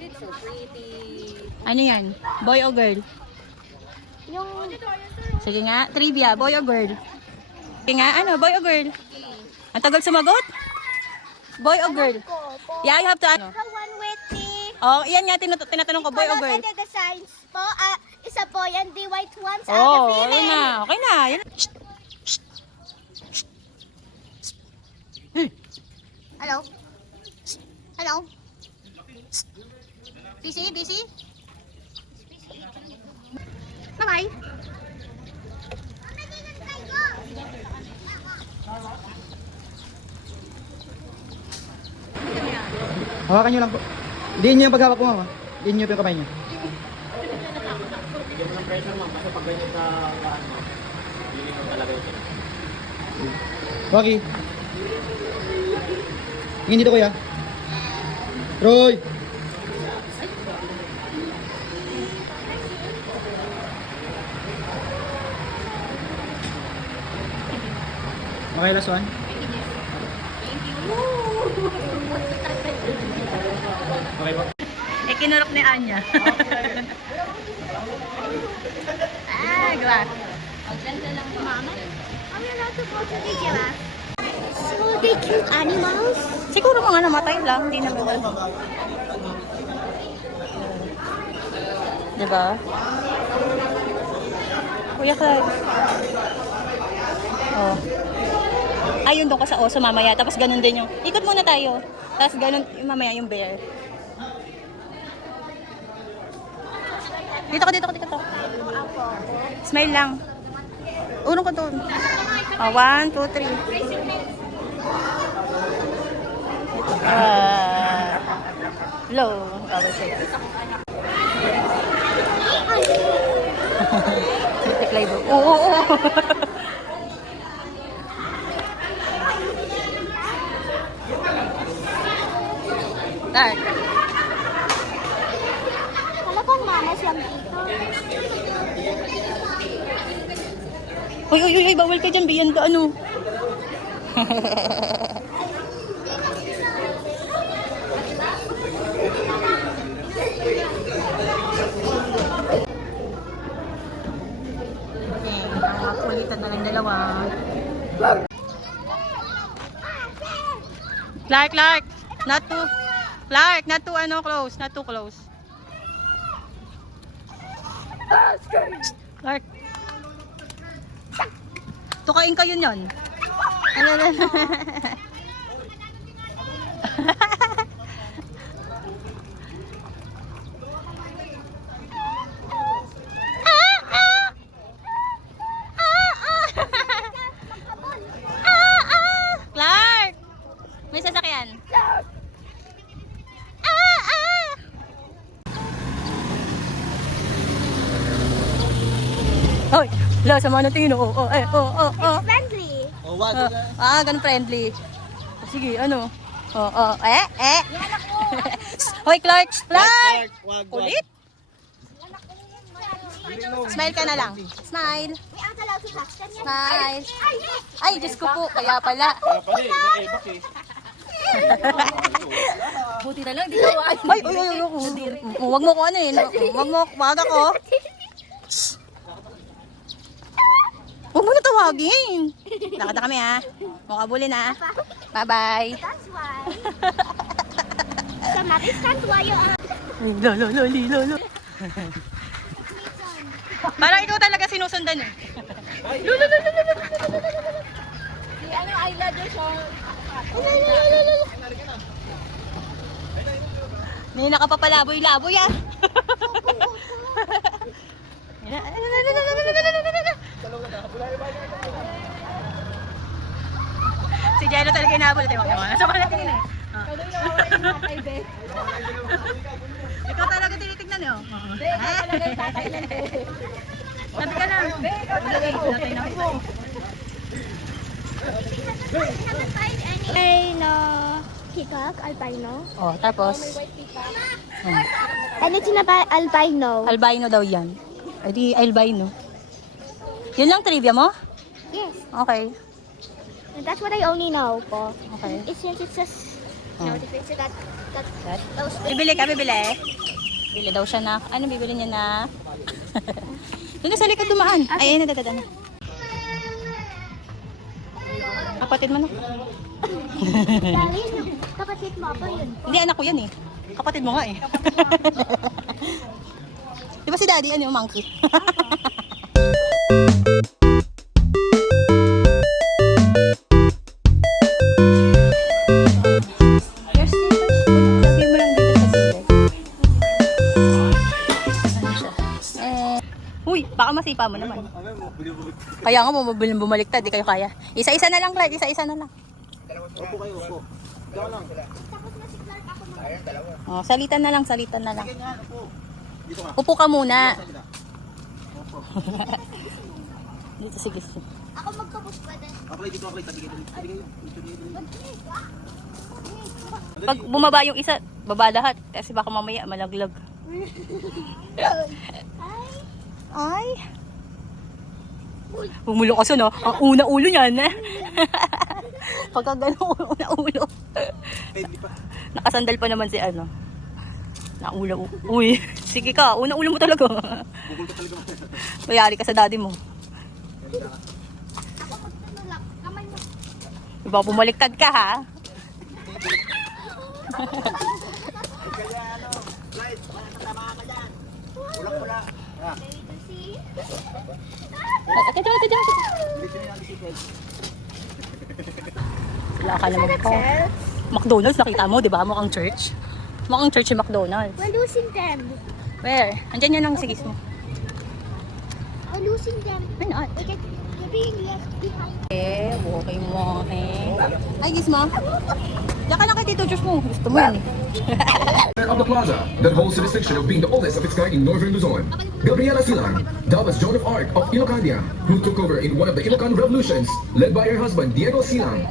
It's so pretty. Ano yan? Boy o girl? Yung... Sige nga, trivia. Boy o girl? Sige nga, ano? Boy o girl? Ang tagal sumagot? Boy o girl? Yeah, you have to ano. The one with the... Oh, yan nga, tinatanong ko, boy o girl? And the signs po, isa po yan, the white ones, the Oh, female. yun na. Okay na. Yun. Hello? Hello? Busy? Busy? Bye-bye. Hawakan nyo lang po. Diin nyo yung paghawak ko, mama. Diin nyo yung kamay nyo. Bigyan mo ng pressure, ma'am. Kasi pag ganyan sa kaan mo, hindi mo talaga yun. Waki. Tingin dito, kuya. Roy! Okay, last one. Okay po. Eh, kinurok ni Anya. Ah, gawa. Are we allowed to go to the giraffe? So they cute animals? Siguro mga namatay lang. Hindi naman. Diba? Kuya Clyde. Oh. Ayun doon ka sa oso mamaya. Tapos ganun din yung... Ikot muna tayo. Tapos ganun mamaya yung bear. Dito ka, dito ka, dito ka. Smile lang. Unong ka doon. Oh, 1, 2, 3. Low. Okay, sige. Tiklay doon. Oo, oo. Dark. Talagang manas lang dito. Uy, uy, uy, bawal ka dyan. Beyond ka, ano. Kulitan na lang dalawa. Clark, Clark. Not too, Clark, not too, close. Not too close. Clark. Tukain kayo yun. Ano na? Clark! May sasakyan. Hoy, la sama na tingin. Oh, oh, Friendly. Oh, wag. ganun friendly. Sige, ano? Oh, eh. Hoy, Clark! Clark! Wag. Ulit? Smile ka na lang. Smile. We aren't allowed to touch them yet. Smile. Ay, Diyos ko po. Kaya pala. Buti na lang, di ka Ay, wag mo ko ano eh. Wag ako. Huwag mo na tawagin. Lakad na kami ha. Mukabulin ha. Bye-bye. That's why. Sa matis can't why you are... Lolo. Parang ikaw talaga sinusundan eh. Ano, eyeliner siya. Hindi nakapapalaboy-laboy ah. Si Jello talaga inaabot. Nasa mga natin eh. Ikaw talaga tinitignan eh. Sabi ka lang. Albino. Peacock, albino. Oh, tapos Ano sinaba albino? albino daw yan. Ay di, I'll buy, no? Yun lang trivia mo? Yes. Okay. And that's what I only know po. Okay. It since it says, no, it says that those Bibili ka, bibili? Bibili daw siya na. Ano bibili niya na? Doon na sa likod dumaan. Ay, ayun na, dadaan na. Kapatid mo na. Dali, kapatid mo pa yun. Hindi, anak ko yan eh. Kapatid mo nga eh. Di ba si daddy, ano yung monkey? Your slippers, lagay mo lang dito sa gilid. Ano siya? Uy, baka masipa mo naman. Kaya nga, bumaliktad, di kayo kaya. Isa-isa na lang, Clark, isa-isa na lang. Opo kayo, opo. Diyan lang. Oh, salitan na lang, salitan na lang. Upo ka muna. Dito, sige. Ako magkapos pa din. Apply dito, apply. Tabi kayo. Pag bumaba yung isa, baba lahat. Kasi baka mamaya malaglag. Ay. Bumulong kasi no. Ang una ulo niyan. Pagka gano'n, una ulo. Nakasandal pa naman si ano. Naula. Uy, sige ka. Una ulo mo talaga. Pupunta talaga. Mayari ka sa daddy mo. Ako magtulak. Kamay mo. Diba, bumaliktad ka ha? Wala ka naman po. McDonald's, nakita mo, di ba? Mukhang church. Mukhang church yung McDonald's. We're losing them. Where? Andyan yun ang sigis mo. We're losing them. Why not? They're being left behind. Eh, okay mo eh. Ay, gis mo. Diyan ka lang kay Tito Josh mo. Gusto mo yan eh. Of the plaza that holds the distinction of being the oldest of its kind in northern Luzon. Gabriela Silang, dubbed as Joan of Arc of Ilocandia, who took over in one of the Ilocan revolutions, led by her husband Diego Silang.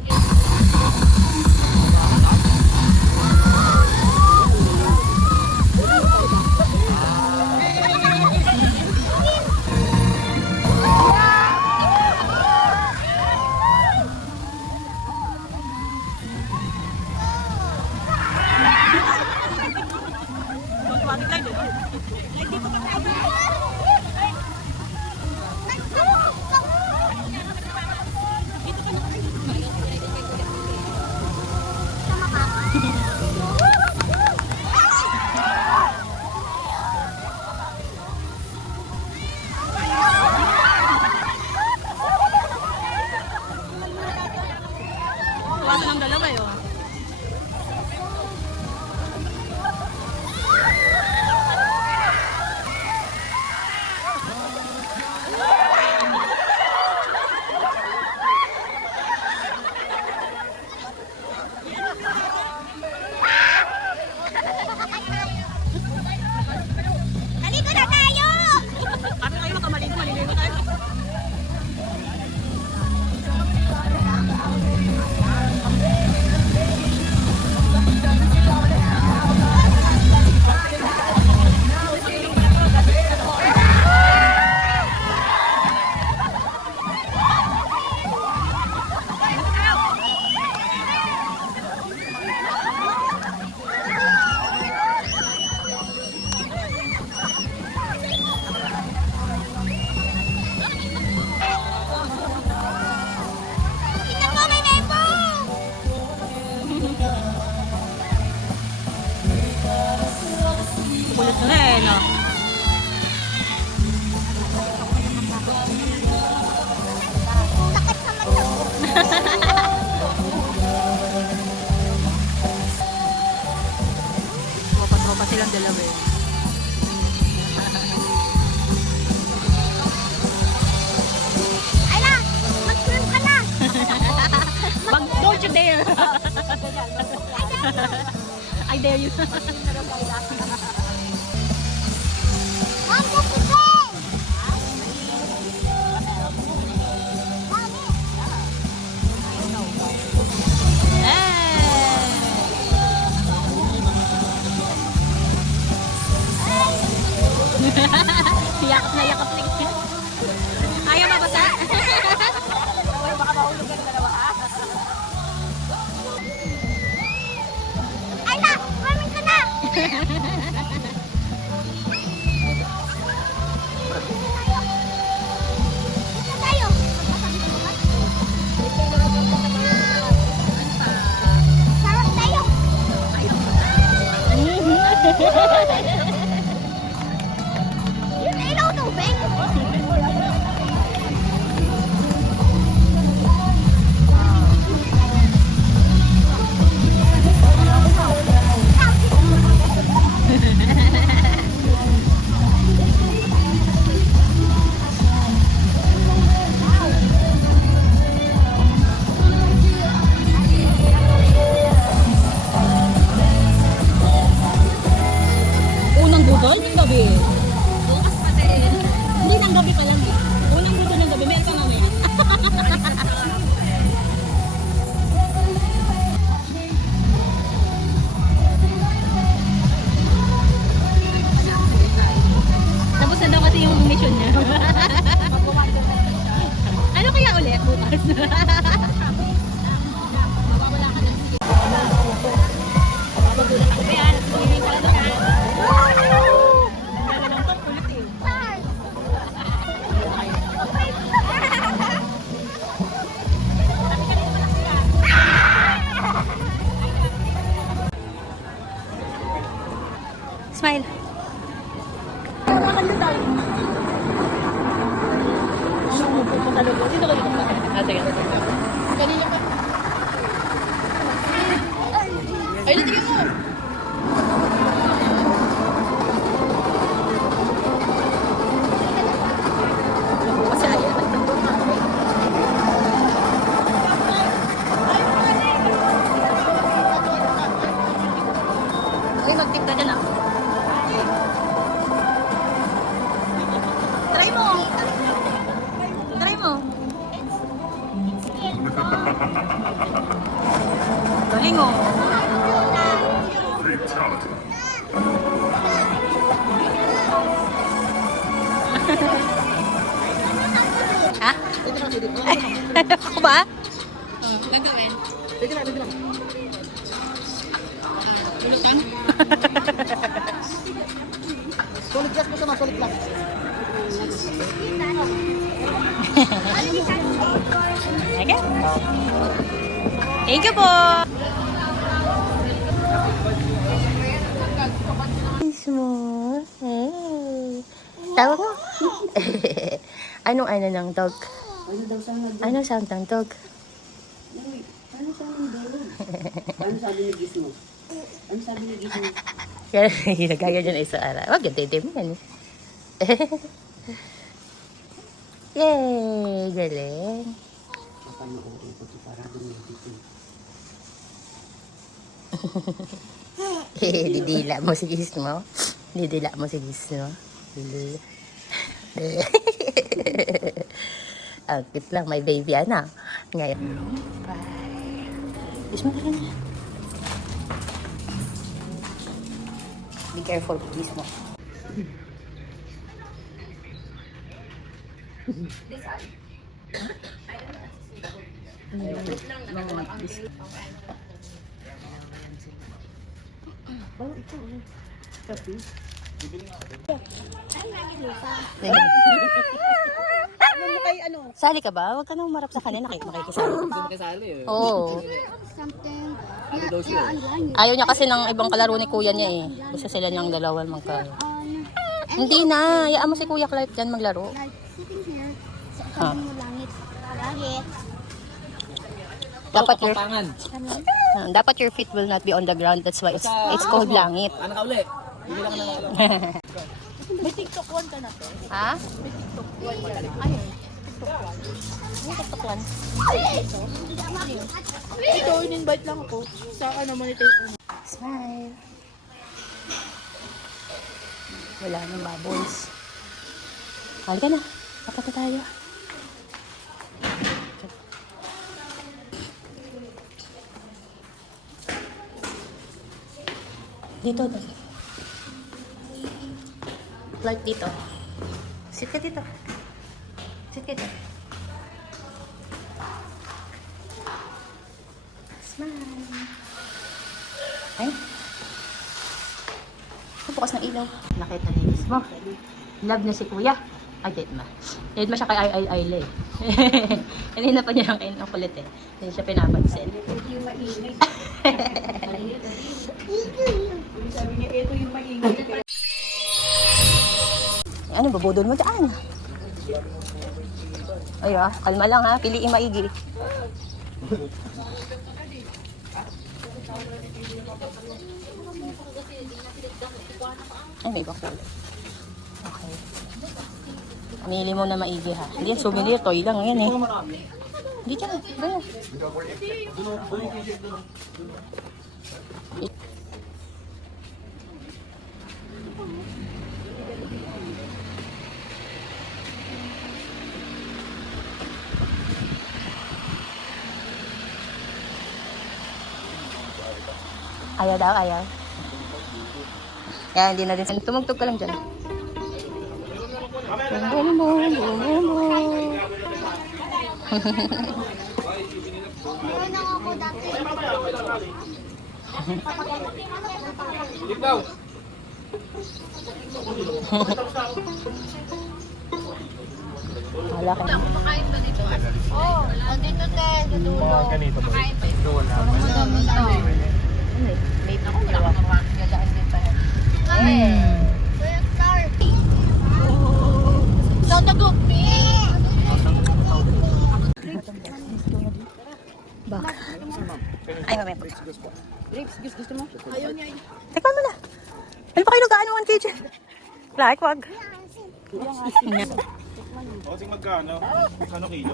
Iwasan ng dalawa yun. Halika na tayo! Kami kayo makamaligo, maliligo tayo. Tingnan mo, may membo! Kulit na eh, no? Sakit sa mata. Tropa-tropa silang dalawa eh. Ay na! Mag-swim ka na! Don't you dare! I dare you. One, two, three! Yakap na yakap Tayo. Sarap tayo. Yung ilaw tubig. Unang budol ng gabi. Bukas pa din. Hindi ng gabi pa lang eh. Unang budol ng gabi. Meron ka mamaya. Tapos na daw kasi yung mission niya. Ano kaya ulit bukas? Smile. Ah, sige. Ay, natigil mo! Masaya. Okay, mag-tip ka dyan ah. Try mo! Try mo! Galing oh! Ha? Ako ba? Gagawin. Sige na, sige na. Lulutan? Solid gas mo sama, solid gas. Okay. Thank you po! Mismo. Hey. Tawag mo. Anong ano ng dog? Anong sound ng dog? Ano sabi ni Dolo? Ano sabi ni Gizmo? Ano sabi ni Gizmo? Kaya gaya dyan ay sa ara. Wag yung tete mo yan. Yay! Galing. Papanoorin ko ito para dumitin. Didila mo si Gizmo. Didila mo si Gizmo. Didila. Ang cute lang, may baby ana. Ngayon. Bye. Gizmo ka na. Be careful, Gizmo. Sali ka ba? Huwag ka nang marap sa kanina. Makikisali. Kasali eh. Oo. Something. Ano daw siya? Ayaw niya kasi ng ibang kalaro ni kuya niya eh. Gusto sila niyang dalawan Hindi na. Hayaan mo si Kuya Clark dyan maglaro. Like sitting here sa Ah. kanan mo langit. Langit. Dapat your, Pangan. dapat your feet will not be on the ground. That's why it's called langit. Ano ka ulit? Hindi lang na. May TikTok one ka na to. Ha? Ayun. Ano TikTok one? Ito, in-invite lang ako. Sa ano, monetize mo. Smile. Wala nang bubbles. Halika na. Dapat na tayo. Dito. Like dito. Sit ka dito. Sit ka dito. Smile. Ay. bukas ng ilaw. Nakita linis mo. Love na si kuya. Ay, date ma. Date ma siya kay ay eh. Hindi na pa niya ang kain ang kulit eh. Hindi siya pinapansin. Sabi niya, ito yung maingay. Ano, babudol mo dyan. Ay kalma lang ha. Piliin maigi. Ay, may bakul. Okay. Pamili mo na maigi ha. Hindi yan, souvenir. Toy lang yan eh. Hindi dyan. Ganyan. Ayaw daw, ayaw. Kaya hindi na din. Tumugtog ka lang dyan. Bum, bum, bum, bum, bum, bum. Meron lang ako dati. Wala ka na. Oh, andito te, sa dulo. Ganito ba? May pagkawa ka pa. Gagaan din pa. Kuya Star. Sa tagupi. Bak. Ay, mamaya po. Grapes, gusto mo? Ayaw niya. Teka mo na. Ano pa kayo gaano 1 kg? Like, wag. O, sige magkano? Ano kilo?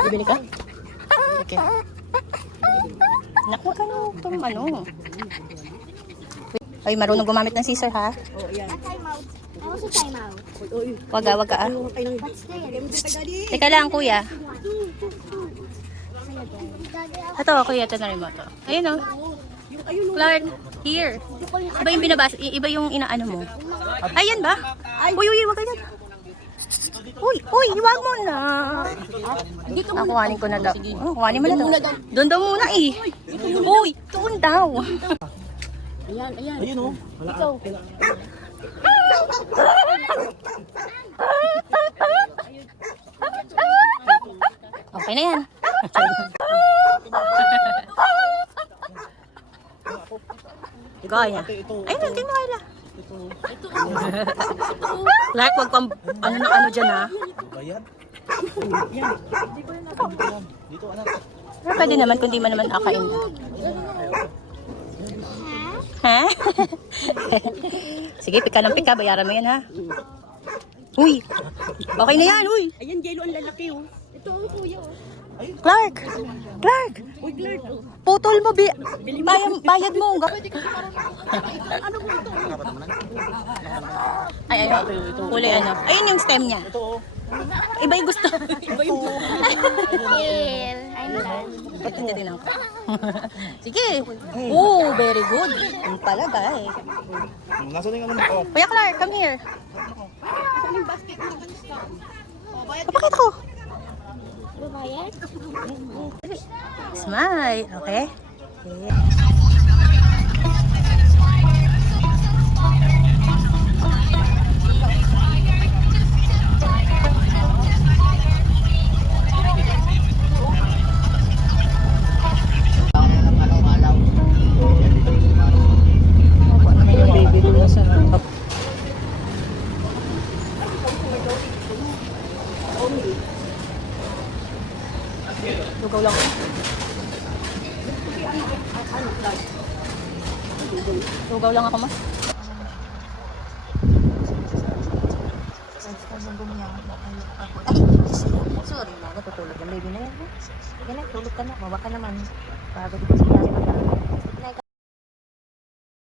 Bibili ka? Okay. Naku, ka itong ano. Ay, marunong gumamit ng scissor ha? Time out. Ako sa time out. Wag ka ah. What's this? Teka lang, kuya. Daddy, Ito, kuya, ito na rin mo to. Ayun o. Clark, here. Iba yung binabasa, iba yung inaano mo. Ayan ba? Uy, wag ka dyan. Uy, iwag mo na. Dito mo. Kuhanin ko na daw. Kuhanin mo na daw. Doon daw muna eh. Uy, doon daw. Ayun o. Ikaw. Okay na yan. Gaya. Ayun, hindi mo kaya. Like, wag kang ano na ano dyan ha. Bayad? Pero pwede naman kung di man naman akain na. Ha? Sige, pika ng pika. Bayaran mo yan ha. Uy! Okay na yan, uy! Ayan, yelo ang lalaki oh. Ito ang kuya oh. Clark! Uy, Clark oh. Putol mo, bayad mo. Ano ko ito? Ay, huli ano. Ayun yung stem niya. Iba yung gusto. kill. I'm done. Ba't hindi din ako? Sige. Oh, very good. Yung talaga eh. Nasaan yung ano mo? Kuya Clark, come here. Papakita ko. Babayad? Smile. Okay? Lugaw lang. Lugaw lang ako, mas. Sorry na, natutulog yung baby na yan. Sige na, tulog ka na. Mawa ka naman. Bago di ko siya